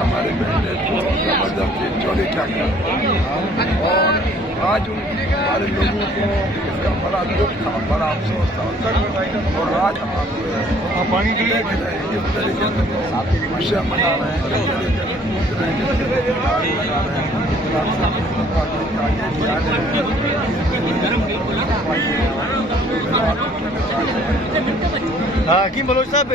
हमारे बहने चौड़े क्या और आज हमारे लोगों को इसका बड़ा दुख था, बड़ा अफसोस था और आज हम पानी के लिए इस तरीके से खुशियाँ मना रहे हैं, हाकिम बलोच साहब